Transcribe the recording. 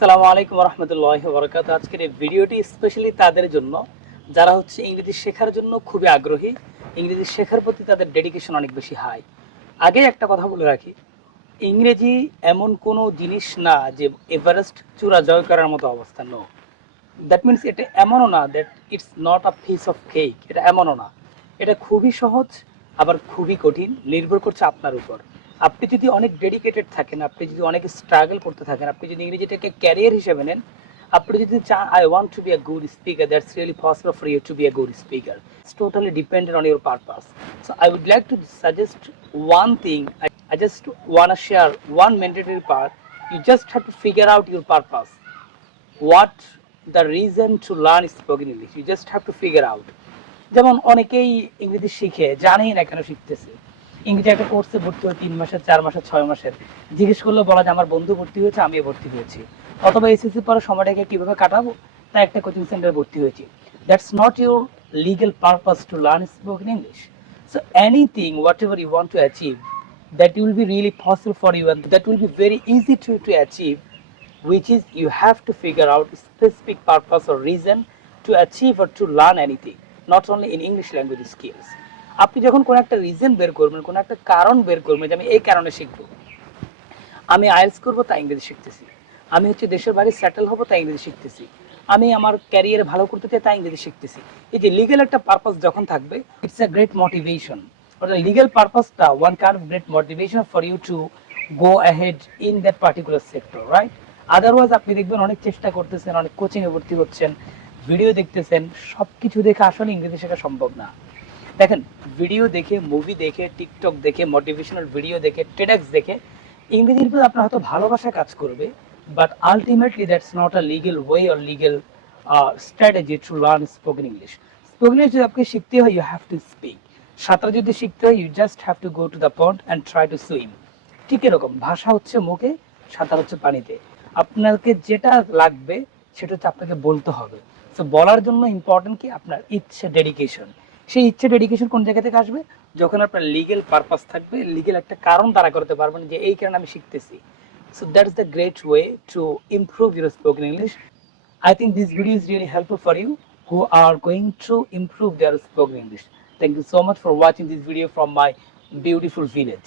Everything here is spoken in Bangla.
সালামু আলাইকুম রহমতুল্লাহ বরকাত আজকের এই ভিডিওটি স্পেশালি তাদের জন্য, যারা হচ্ছে ইংরেজি শেখার জন্য খুবই আগ্রহী, ইংরেজি শেখার প্রতি তাদের ডেডিকেশন অনেক বেশি হাই আগে একটা কথা বলে রাখি, ইংরেজি এমন কোনো জিনিস না যে এভারেস্ট চূড়া জয় করার মতো অবস্থা নো দ্যাট মিনস এটা এমনও না that it's not a piece of cake এটা এমনও না। এটা খুবই সহজ, আবার খুবই কঠিন, নির্ভর করছে আপনার উপর। আপনি যদি অনেক ডেডিকেটেড থাকেন, আপনি যদি অনেক স্ট্রাগল করতে থাকেন, আপনি যদি ইংরেজিটাকে ক্যারিয়ার হিসেবে নেন, আপনি যদি চান I want to be a good speaker that's really possible for you to be a good speaker it's totally dependent on your purpose so I would like to suggest one thing just want to share one mandatory part. You just have to figure out your purpose. What the reason to learn spoken English. You just have to figure out. যেমন অনেকেই ইংরেজি শিখে, জানেই না কেন শিখতেছে ইংরেজি একটা কোর্সে ভর্তি হয়, তিন মাসের, চার মাসের, ছয় মাসের। জিজ্ঞেস করলে, বলা যে আমার বন্ধু ভর্তি হয়েছে, আমিও ভর্তি হয়েছি। অথবা এসএসসি পরে সময়টাকে কীভাবে কাটাবো, তা একটা কোচিং সেন্টারে ভর্তি হয়েছি। That's not your legal purpose to learn spoken English so anything whatever you want to achieve that will be really possible for you and that will be very easy to to achieve which is you have to figure out specific purpose or reason to achieve or to learn anything not only in English language skills আপনি যখন কোনো একটা রিজন বের করবেন, কোনো একটা কারণ বের করবেন যে আমি এই কারণে শিখব। আমি আইএলস করব, তাই ইংরেজি শিখতেছি। আমি হচ্ছে দেশের বাইরে সেটেল হব, তাই ইংরেজি শিখতেছি। আমি আমার ক্যারিয়ার ভালো করতে চাই, তাই ইংরেজি শিখতেছি। এই যে লিগেল একটা পারপাস যখন থাকবে it's a great motivation or the legal purpose টা one kind of great motivation for you to go ahead in that particular sector, right? Otherwise, আপনি দেখবেন অনেক চেষ্টা করতেছেন, অনেক কোচিং এ ভর্তি হচ্ছেন ভিডিও দেখতেছেন, সবকিছু দেখে আসলে ইংরেজি শেখা সম্ভব না। দেখেন ভিডিও দেখে মুভি দেখে টিকটক দেখে মোটিভেশনাল ভিডিও দেখে টেডেক্স দেখে ইংরেজির প্রতি আপনার হয়তো ভালোবাসা কাজ করবে but ultimately that's not a legal way or legal strategy to learn spoken English spoken English যদি আপনাকে শিখতে হয় ইউ হ্যাভ টু স্পিক সাঁতার যদি শিখতে হয় you just have to go to the pond and try to swim ঠিক এরকম, ভাষা হচ্ছে মুখে, সাঁতার হচ্ছে পানিতে। আপনাকে যেটা লাগবে, সেটা হচ্ছে আপনাকে বলতে হবে। তো বলার জন্য ইম্পর্টেন্ট কি? আপনার ইচ্ছে ডেডিকেশন সেই ইচ্ছা ডেডিকেশন কোন জায়গা থেকে আসবে? যখন আপনার লিগেল পারপাস থাকবে লিগেল একটা কারণ তারা করতে পারবেন যে এই কারণে আমি শিখতেছি। So that is the great way to improve your spoken English I think this video is really helpful for you who are going to improve their spoken English thank you so much for watching this video from my beautiful village